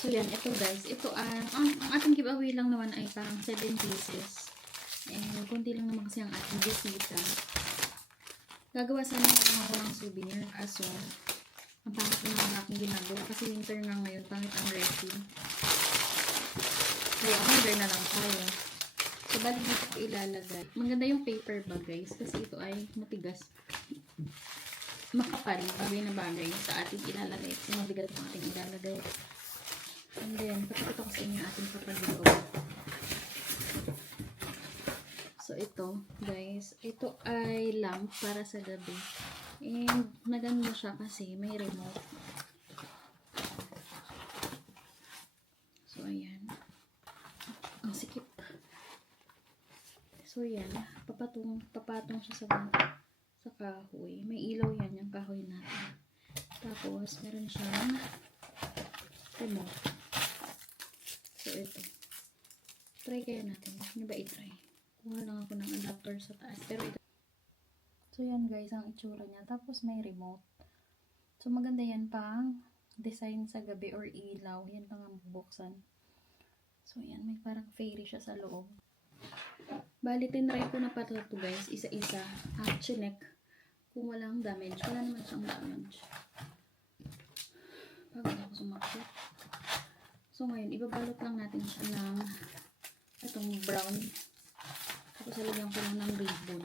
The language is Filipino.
So, yan. Ito guys. Ito ang ating giveaway lang naman ay parang 7 pieces. And kunti lang naman kasi ang ating bisita. Gagawa sana ako ng souvenir. Kaso, ang pangit na ang aking ginagawa. Kasi winter nga ngayon. Pangit ang resin. Kaya order na lang tayo. So, balik dito ko ilalagay. Maganda yung paper bag guys. Kasi ito ay matigas. Makapal. Bagay na bagay sa ating ilalagay. Kasi mabigat ang ating ilalagay. And then, pakikita ko sa inyo ating papagawa. So, ito, guys. Ito ay lamp para sa gabi. And, maganda siya kasi may remote. So, ayan. Ang sikip. So, yan. Papatong siya sa kahoy. May ilaw yan, yung kahoy natin. Tapos, meron siyang remote. So, ito. Try kaya natin. Ano ba i-try? Kuha lang ako ng adapter sa taas. Pero ito. So, yan guys, ang itsura niya. Tapos, may remote. So, maganda yan pang design sa gabi or ilaw. Yan pang ang bubuksan. So, yan. May parang fairy siya sa loob. Bali, tinry ko na pa ito guys. Isa-isa. Chinek. Kung walang damage. Wala naman siyang damage. Pagod ako sumakit. So, ngayon, ibabalot lang natin siya ng itong brown. Tapos, halagyan ko lang ng ribbon.